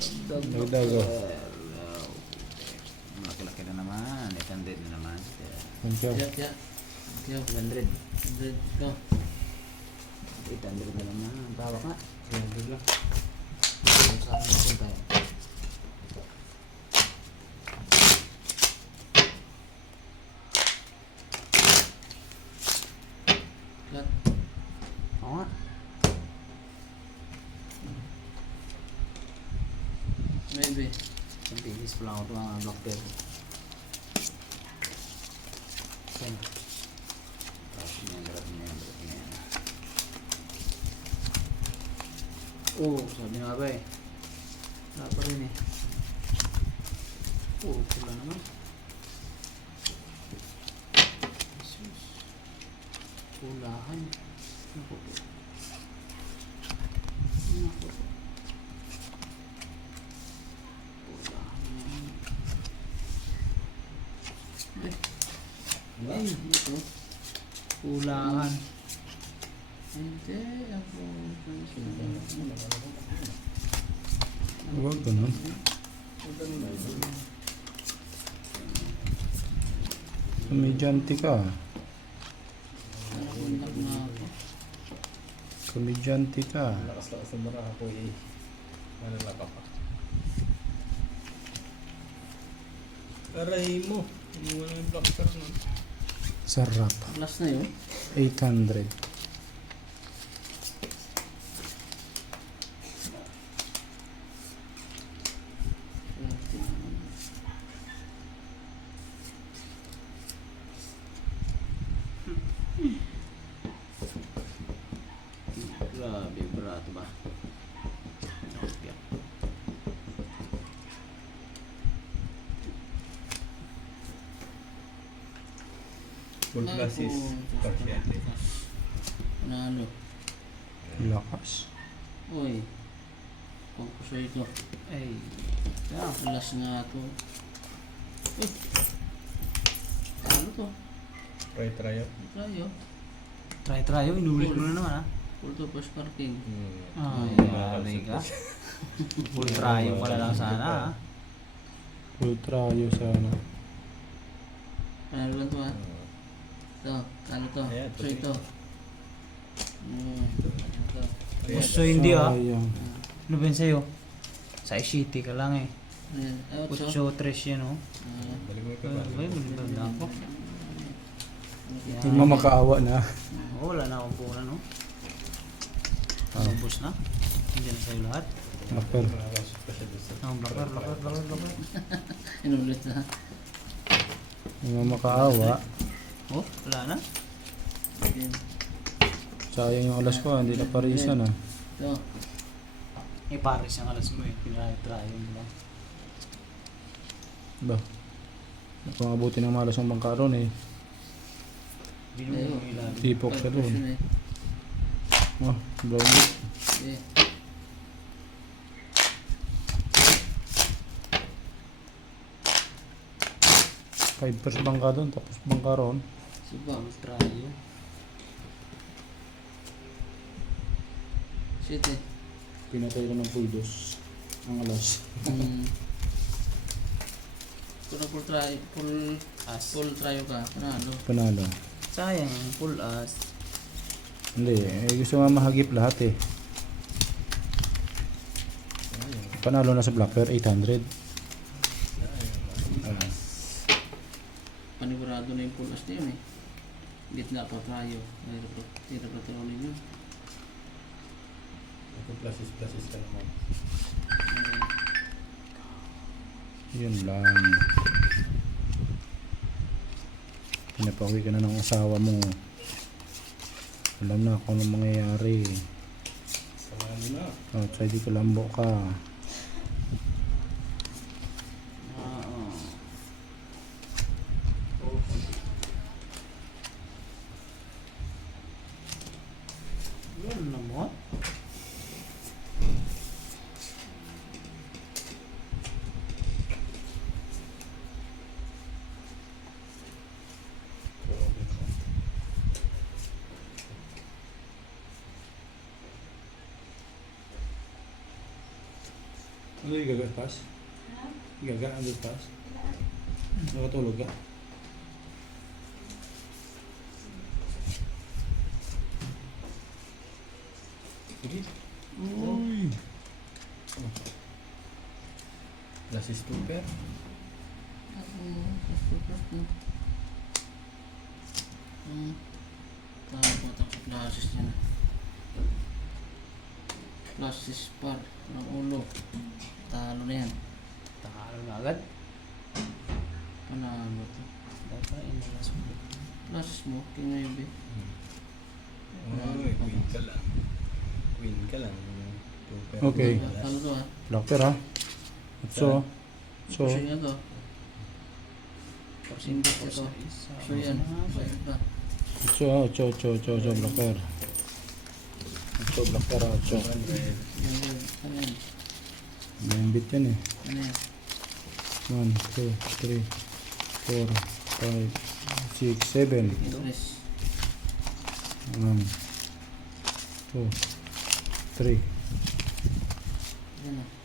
Dagdag oh. Malaki-laki na naman. 800 na naman. Thank you. Yeah. 100. 100 ko. 800 na naman. Bawa ka. 300 lang. Sa akin natin tayo. Lahat. Oo nga. Maybe. Ang bilis pa lang ako ito mga doctor. Yan. Tapos yan. Oo, sabi nga ba eh. Wala pa rin eh. Oo, pula naman. Jesus. Pulahan. Naku po. Naku po. Ay, ito. Pulahan. Hindi, ako. Huwag ganun. Komedyante ka. Nakuntak na ako. Komedyante ka. Lakas-lakas ng mara ako eh. Malalaka pa. Aray mo. Hindi mo na yung blocker na. Sarap. Plus na yun. 800. Grabe, barato ba? Full plus is partially. Panalo. Lakas. Uy. Kung ko sa ito. Ay. Plus nga ito. Eh. Ano to? Try tayo. Tayo. Try, oh. Inulit mo na naman ha. Full to first parking. Ay, grabe ka. Full tryo pala lang sana ha. Ultra yung sana. Panalo lang to ha. Ito. Ano to? Ayan, So ito. Ito. Gusto hindi ha. Sayang. Ano ba yun sa'yo? Sa City ka lang eh. Ayan. Ay, 8. 8-3 yan oh. Balik mo Ay, ito ba? maganda ako. Hindi mo makaawa na. Oh, wala na akong punan no. Ubus na. Hindi na sa'yo lahat. Upper. Ang blakar. Inulit na. Hindi mo makaawa. Oh, wala na. Ayan. Sayang yung alas ko. Hindi na parisan ah. Ito. Eh, Paris ang alas mo eh. Pinatry mo lang. Ba? Napangabuti ng malas ng bangkaron eh. Binuhin mo ilan. Tipok ka doon. Question eh. Oh, brown. Okay. Five first bangka doon. Tapos bangkaron. Subang. Tryo. City. Pinatay ko ng puldos. Ang alas. Pero full try, full try ka. Panalo. Panalo. Sayang, full as. Hindi. Eh, gusto nga mahagip lahat eh. Panalo na sa Blacker. 800. Panigurado na yung full as na yun eh. Gitna pa tayo. Hirap na tulungin yun. Full plus is ka naman. Yun lang. Pinapauwi ka na ng asawa mo. Alam na kung anong mangyayari. Samahan na. Outside di Colombo ka. Yun na mo. Ano yung gaga pass? Gaga, ano pass? Nakatulog ka? Sige. Uy! Last is stupid. Tama po ito sa classes niya na. Classes par ng ulo. Talo na yan. Takalo na agad. Panalo to. Dapat inalas mo. Classes mo, king maybe. Uy, win ka lang. Win ka lang. Stupid. Okay. Talo to ha. Doctor ha? So, Puso niya to. Singgit ito. So yan. Ba? ocho, blocker. Ocho, blocker, ocho. Ano yan? May bit yan eh. Ano yan? 1, 2, 3, 4, 5, 6, 7. Interest. 1, 2, 3. Yan o.